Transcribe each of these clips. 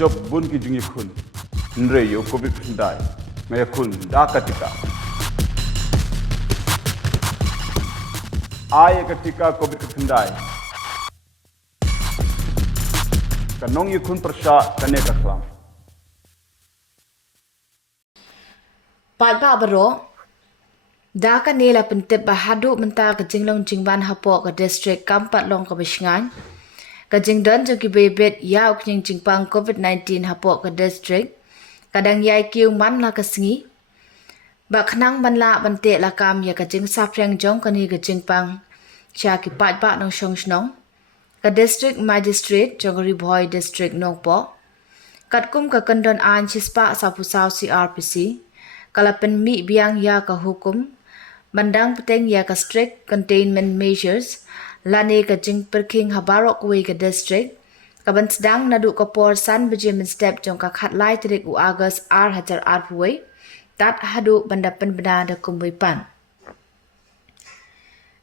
job bun ki jungi khun nre yo covid dai me khun da katika ay katika covid dai kanong yi khun prasha kane ka khlam Pat ba baro da ka nela pentep bahadu menta ka jinglong jingban hapo ka district kampat long ka bisngan ka jingdan jo ki bebet yaw knying jingpang covid-19 hapo ka district kadang yai kiu man la ka singi ba khnang ban la bante la kam ya ka jing sa phreng jong ka ni ka jingpang cha ki pat ba nong shong snong ka district magistrate jongri boy district nongpo katkum ka kandon an chispa sa pusau CRPC kalapen mi biang ya ka hukum bandang peteng ya ka strict containment measures lane ka jing perking habarok we ka district ka ban sedang nadu ka por san bejim step jong ka khat lai trik u August ar hajar ar puwe tat hadu bandapen benda da kumbai pan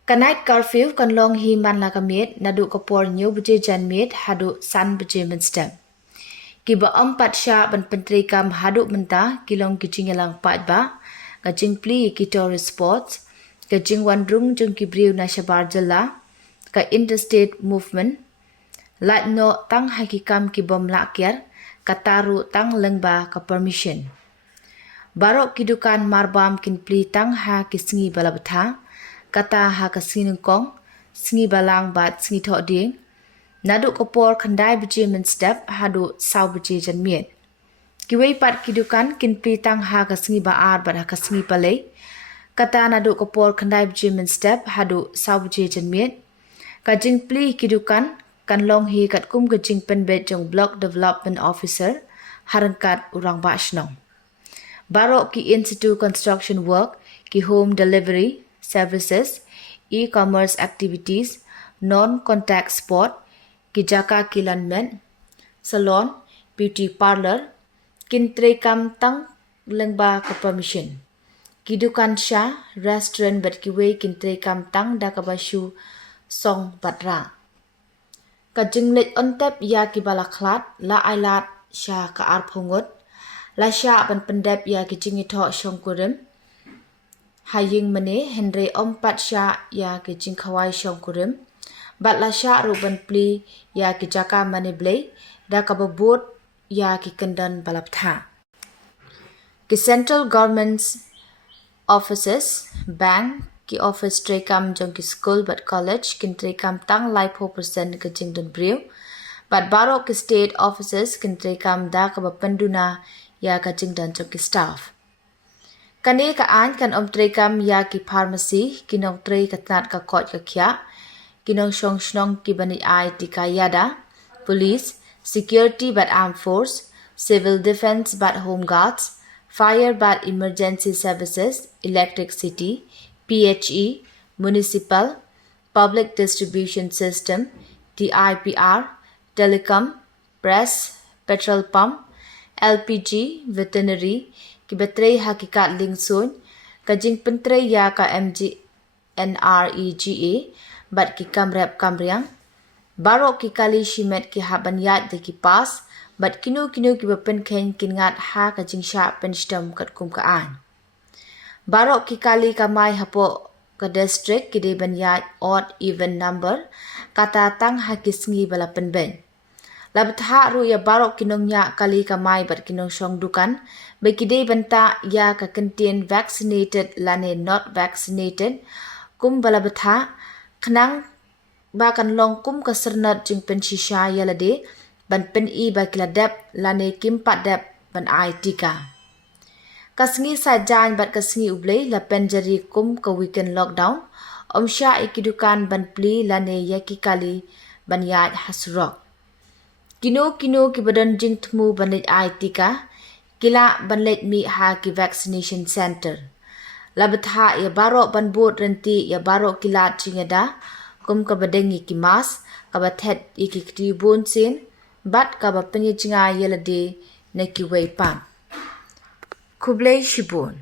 ka night curfew kan long hi man la ka met nadu ka por nyu beje jan met hadu san bejim step Kiba empat sya ban penteri kam haduk mentah kilong kicing yalang pat ba kajing pli kitori sports kajing wandrung jeng kibriu nasyabar jela ka interstate movement lat no tang hakikam kibom lakyar kataru tang lengba ka permission barok kidukan marbam kin pli tang ha kisngi balabtha kata ha kasinung kong sngi balang bat sngi tho ding Nadu kopor khandai beje men step hadu sau beje jan miet. Kiwei pat kidukan kin pritang ha kasngi baar bat ha kasngi palei. Kata nadu kopor khandai beje men step hadu sau beje jan miet. Kajing pli kidukan kan long hi kat kum kajing penbet jong block development officer harangkat urang ba shnong. Barok ki institute construction work ki home delivery services e-commerce activities non-contact sport Kijaka kilanmen, salon, beauty parlor, kintre kam tang lengba ka permission. Kidukan sya, restaurant bat kiwe kintre kam tang da kabashu song batra. Kajinglet ontep ya kibalaklat, la ailat sya ka arphongot, la sya ban pendep ya kijingito syong kurim. Haying mene Henry ompat sya ya kijing kawai syong kurim. Bat la sya ruban pli ya ki jaka maniblay da kababot ya ki kendan balaptha. Ki central government's offices, bank, ki office trekam jong ki school but college kin trekam tang lai 4% ka jingdon briu. Bat barok ki state offices kin trekam da kabapanduna ya ka jingdan jong ki staff. Kani ka an kan trekam ya ki pharmacy kinong tre ka tat ka kot ka kya. Kinong shong shnong kibani ai tika yada, police, security but armed force, civil defense but home guards, fire but emergency services, electricity, PHE, municipal, public distribution system, DIPR, telecom, press, petrol pump, LPG, veterinary, kibatrei hakikat lingsun, kajing pentrei ya ka MG NREGA, bat ki kamrep kamriang barok ki kali shimet ki haban yat de ki pas bat kinu ki bapen khen kin ngat ha ka jingsha pen stem kat kum ka an barok ki kali ka mai hapo ka district ki de ban yat odd even number kata tang ha kisngi bala pen ben labtha ru ya barok kinong nya kali ka mai bat kinong shong dukan be ki de banta ya ka contain vaccinated lane not vaccinated kum bala batha Kenang bakan long kum ka sernat jing pen shisha yalade ban pen I ba kiladep lane kimpat dep ban ai tika. Kasngi sajan bat kasngi ublay la pen jari kum ka weekend lockdown omsha ikidukan ban pli lane yaki kali ban yad hasrok. Kino ki badan jing tmu ban let ai tika kila ban let mi ha ki vaccination center. Labetha ya barok ban bot renti ya barok kilat chingeda kum ka badengi ki mas ka bathet iki ktibun sin bat ka ba penyi chinga yelade na ki wei pan kublai shibun